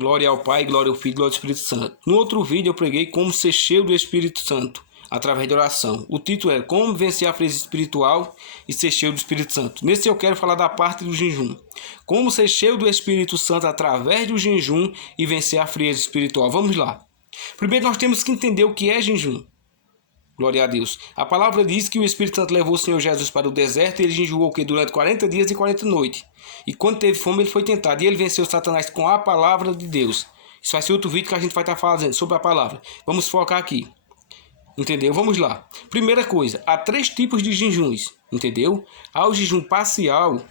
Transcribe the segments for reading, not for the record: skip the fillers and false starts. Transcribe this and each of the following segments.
Glória ao Pai, glória ao Filho, glória ao Espírito Santo. No outro vídeo eu preguei como ser cheio do Espírito Santo através da oração. O título é Como vencer a frieza espiritual e ser cheio do Espírito Santo. Nesse eu quero falar da parte do jejum. Como ser cheio do Espírito Santo através do jejum e vencer a frieza espiritual. Vamos lá. Primeiro nós temos que entender o que é jejum. Glória a Deus. A palavra diz que o Espírito Santo levou o Senhor Jesus para o deserto e ele jejuou durante 40 dias e 40 noites. E quando teve fome ele foi tentado e ele venceu Satanás com a palavra de Deus. Isso vai ser outro vídeo que a gente vai estar fazendo sobre a palavra. Vamos focar aqui. Entendeu? Vamos lá. Primeira coisa, há 3 tipos de jejuns. Entendeu? Há o jejum parcial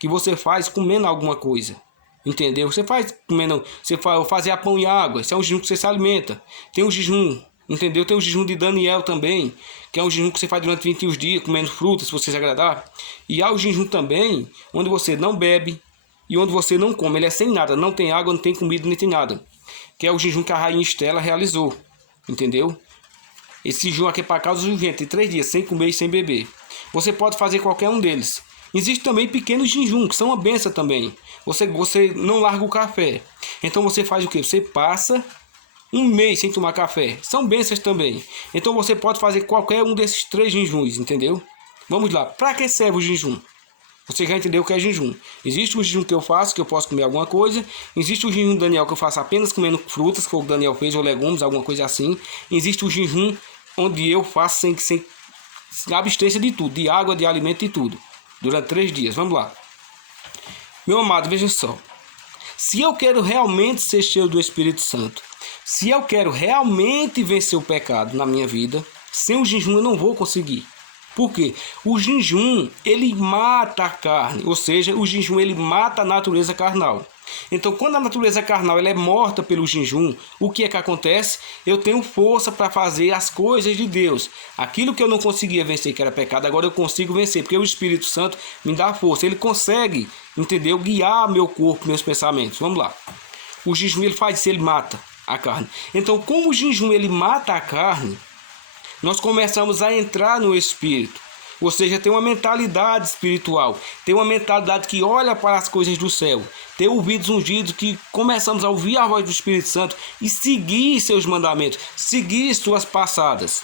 que você faz comendo alguma coisa. Entendeu? Você faz comendo, você faz fazer pão e água. Esse é um jejum que você se alimenta. Tem o jejum, entendeu? Tem o jejum de Daniel também, que é um jejum que você faz durante 21 dias, comendo frutas, se você se agradar. E há o jejum também, onde você não bebe e onde você não come. Ele é sem nada, não tem água, não tem comida, nem tem nada. Que é o jejum que a rainha Estela realizou. Entendeu? Esse jejum aqui é para causa do ventre, 3 dias, sem comer e sem beber. Você pode fazer qualquer um deles. Existe também pequenos jejuns, que são uma benção também. Você não larga o café. Então você faz o quê? Você passa um mês sem tomar café. São bênçãos também. Então você pode fazer qualquer um desses 3 jejuns, entendeu? Vamos lá. Para que serve o jejum? Você já entendeu o que é jejum. Existe o jejum que eu faço, que eu posso comer alguma coisa. Existe o jejum do Daniel, que eu faço apenas comendo frutas, que foi o que o Daniel fez, ou legumes, alguma coisa assim. Existe o jejum onde eu faço sem abstência de tudo, de água, de alimento e tudo, durante 3 dias. Vamos lá. Meu amado, veja só. Se eu quero realmente ser cheio do Espírito Santo, se eu quero realmente vencer o pecado na minha vida, sem o jejum eu não vou conseguir. Por quê? O jejum, ele mata a carne, ou seja, o jejum ele mata a natureza carnal. Então, quando a natureza carnal ela é morta pelo jejum, o que é que acontece? Eu tenho força para fazer as coisas de Deus. Aquilo que eu não conseguia vencer, que era pecado, agora eu consigo vencer, porque o Espírito Santo me dá força. Ele consegue, entendeu? Guiar meu corpo, meus pensamentos. Vamos lá. O jejum ele faz isso, ele mata a carne. Então, como o jejum ele mata a carne, nós começamos a entrar no Espírito. Ou seja, tem uma mentalidade espiritual, tem uma mentalidade que olha para as coisas do céu, ter ouvidos ungidos que começamos a ouvir a voz do Espírito Santo e seguir seus mandamentos, seguir suas passadas.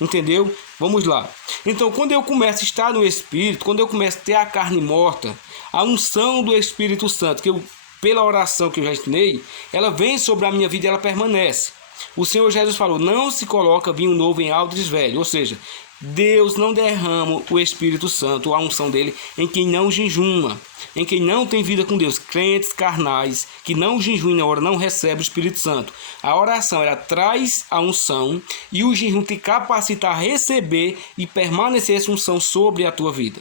Entendeu? Vamos lá. Então, quando eu começo a estar no Espírito, quando eu começo a ter a carne morta, a unção do Espírito Santo, que eu, pela oração que eu já ensinei, ela vem sobre a minha vida e ela permanece. O Senhor Jesus falou, não se coloca vinho novo em odres velhos, ou seja, Deus não derrama o Espírito Santo, a unção dele, em quem não jejuma, em quem não tem vida com Deus. Crentes carnais que não jejuam na hora não recebem o Espírito Santo. A oração ela traz a unção e o jejum te capacita a receber e permanecer essa unção sobre a tua vida.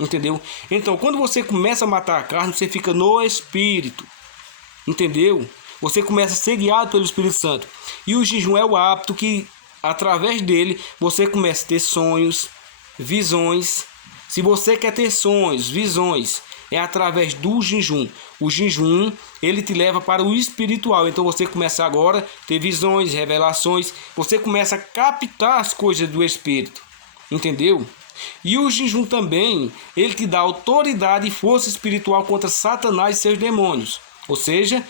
Entendeu? Então, quando você começa a matar a carne, você fica no Espírito. Entendeu? Você começa a ser guiado pelo Espírito Santo. E o jejum é o hábito que, através dele, você começa a ter sonhos, visões. Se você quer ter sonhos, visões, é através do jejum. O jejum, ele te leva para o espiritual. Então você começa agora a ter visões, revelações. Você começa a captar as coisas do Espírito. Entendeu? E o jejum também, ele te dá autoridade e força espiritual contra Satanás e seus demônios. Ou seja,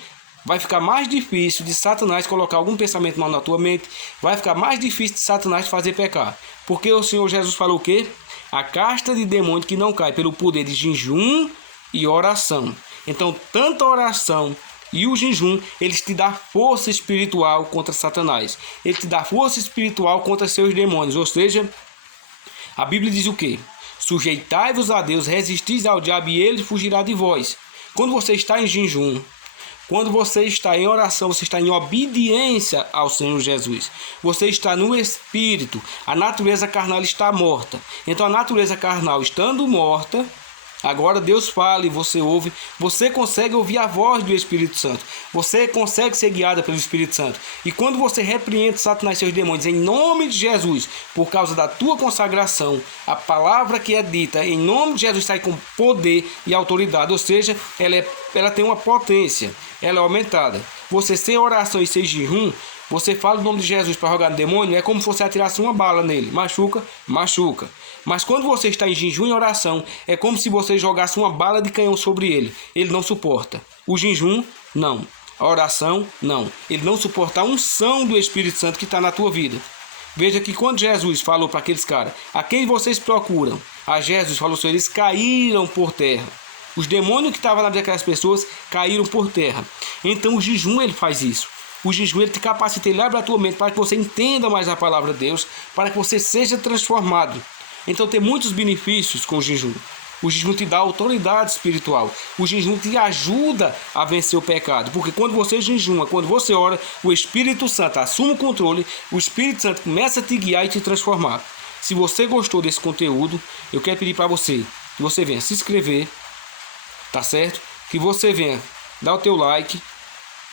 vai ficar mais difícil de Satanás colocar algum pensamento mal na tua mente. Vai ficar mais difícil de Satanás fazer pecar. Porque o Senhor Jesus falou o quê? A casta de demônio que não cai pelo poder de jejum e oração. Então, tanto a oração e o jejum, eles te dão força espiritual contra Satanás. Ele te dá força espiritual contra seus demônios. Ou seja, a Bíblia diz o quê? Sujeitai-vos a Deus, resistis ao diabo e ele fugirá de vós. Quando você está em jejum, quando você está em oração, você está em obediência ao Senhor Jesus. Você está no Espírito. A natureza carnal está morta. Então a natureza carnal estando morta, agora Deus fala e você ouve. Você consegue ouvir a voz do Espírito Santo. Você consegue ser guiada pelo Espírito Santo. E quando você repreende Satanás e seus demônios em nome de Jesus, por causa da tua consagração, a palavra que é dita em nome de Jesus sai com poder e autoridade. Ou seja, ela tem uma potência. Ela é aumentada. Você sem oração e sem jejum, você fala o nome de Jesus para jogar no demônio, é como se você atirasse uma bala nele. Machuca, machuca. Mas quando você está em jejum e oração, é como se você jogasse uma bala de canhão sobre ele. Ele não suporta. O jejum, não. A oração, não. Ele não suporta a unção do Espírito Santo que está na tua vida. Veja que quando Jesus falou para aqueles caras, a quem vocês procuram? A Jesus falou assim, eles caíram por terra. Os demônios que estavam na vida daquelas pessoas caíram por terra. Então o jejum ele faz isso. O jejum ele te capacita, ele abre a tua mente para que você entenda mais a palavra de Deus, para que você seja transformado. Então tem muitos benefícios com o jejum. O jejum te dá autoridade espiritual. O jejum te ajuda a vencer o pecado. Porque quando você jejuma, quando você ora, o Espírito Santo assume o controle, o Espírito Santo começa a te guiar e te transformar. Se você gostou desse conteúdo, eu quero pedir para você que você venha se inscrever, tá certo? Que você venha dar o teu like,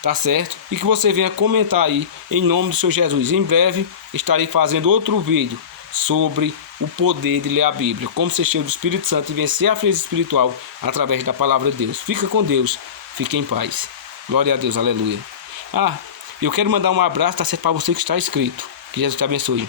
tá certo? E que você venha comentar aí em nome do Senhor Jesus. Em breve estarei fazendo outro vídeo sobre o poder de ler a Bíblia, como ser cheio do Espírito Santo e vencer a frieza espiritual através da palavra de Deus. Fica com Deus, fique em paz. Glória a Deus, aleluia. Eu quero mandar um abraço, tá certo, para você que está inscrito. Que Jesus te abençoe.